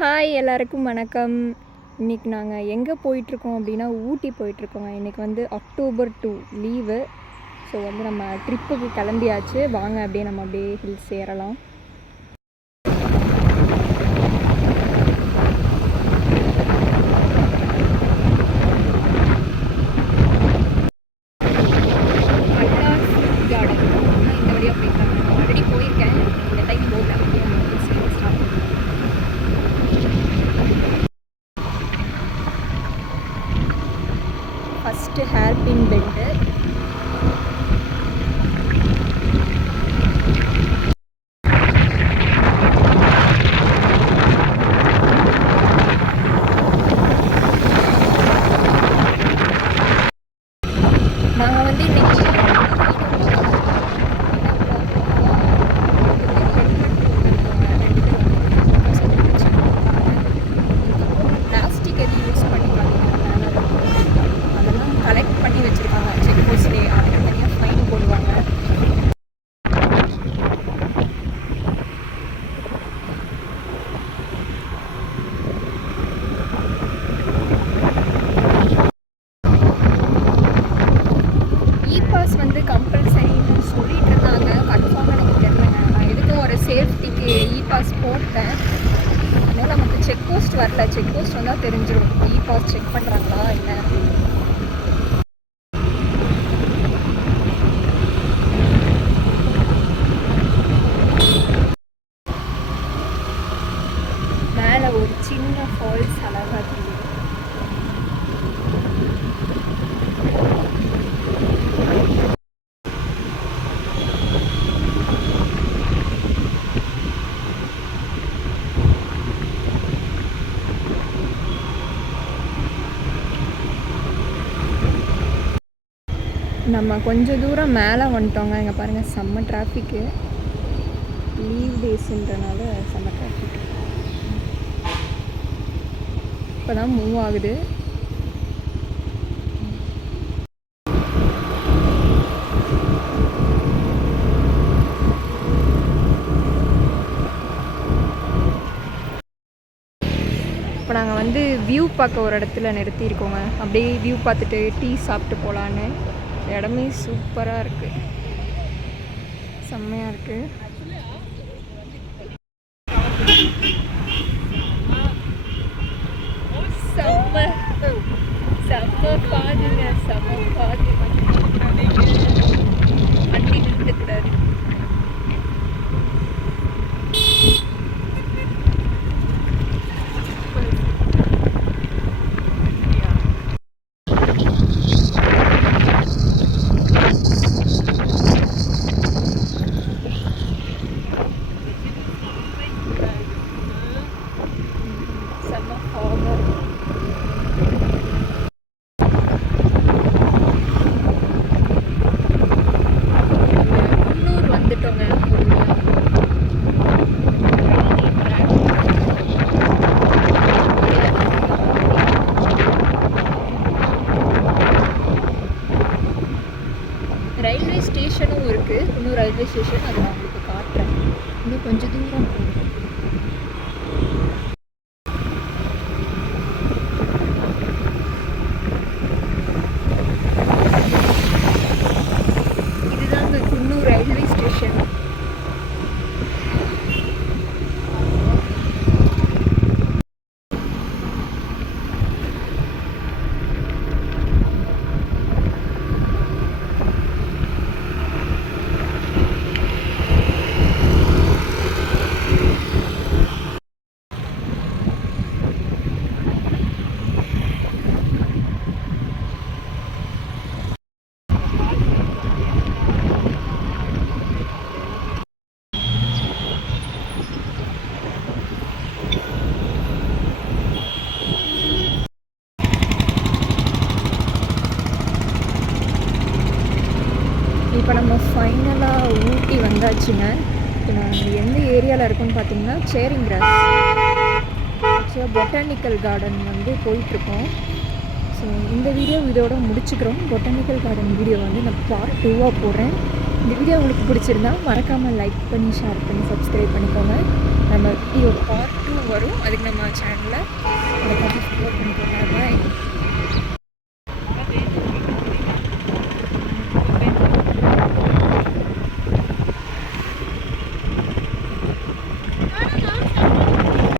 Hi எல்லாருக்கும் வணக்கம். இன்றைக்கி நாங்கள் எங்கே போயிட்டுருக்கோம் அப்படின்னா ஊட்டி போயிட்டுருக்கோங்க. இன்றைக்கி வந்து அக்டோபர் டூ லீவு ஸோ வந்து நம்ம ட்ரிப்புக்கு கிளம்பியாச்சு. வாங்க அப்படியே நம்ம அப்படியே ஹில்ஸ் ஏறலாம். செக் போஸ்ட் வரல. செக் போஸ்ட் வந்தால் தெரிஞ்சிடும் இ பாஸ் செக் பண்ணுறாங்களா என்ன? நம்ம கொஞ்சம் தூரம் மேலே வந்துட்டோங்க. இங்கே பாருங்கள் செம்ம டிராஃபிக்கு லீவ் டேஸுன்றனால செம்ம டிராஃபிக் இப்போ தான் மூவ் ஆகுது. இப்போ நாங்கள் வந்து வியூ பார்க்க ஒரு இடத்துல நிறுத்தியிருக்கோங்க. அப்படியே வியூ பார்த்துட்டு டீ சாப்பிட்டு போகலான்னு இடமே சூப்பராக இருக்குது செம்மையாக இருக்குது செம்ம செம்ம பாதுங்க செம்ம பாது வண்டி நிறுத்தக்கூடாது செம்ம ஃபாகாக இருக்கு குன்னூர் வந்துட்டோங்க ரயில்வே ஸ்டேஷனும் இருக்குது குன்னூர் ரயில்வே ஸ்டேஷன் அதை நான் உங்களுக்கு காட்டுறேன். இன்னும் கொஞ்சம் தூரம் போகணும் இதுதாங்க குன்னூர் ரயில்வே ஸ்டேஷன் இப்போ நம்ம ஃபைனலாக ஊட்டி வந்தாச்சுங்க. இப்போ நாங்கள் எந்த ஏரியாவில் இருக்கோம்னு பார்த்தீங்கன்னா சேரிங் கிராஸ் ஆக்சுவலாக பொட்டானிக்கல் கார்டன் வந்து போயிட்டுருக்கோம். ஸோ இந்த வீடியோ இதோட முடிச்சுக்கிறோம். பொட்டானிக்கல் கார்டன் வீடியோ வந்து நான் பார்ட் டூவாக போடுறேன். இந்த வீடியோ உங்களுக்கு பிடிச்சிருந்தா மறக்காமல் லைக் பண்ணி ஷேர் பண்ணி சப்ஸ்கிரைப் பண்ணிக்கோங்க. நம்ம வீடியோ பார்ட் டூ வரும். அதுக்கு நம்ம சேனலில் அதை பார்த்து சப்போர்ட் பண்ணிக்கோங்க. பாய்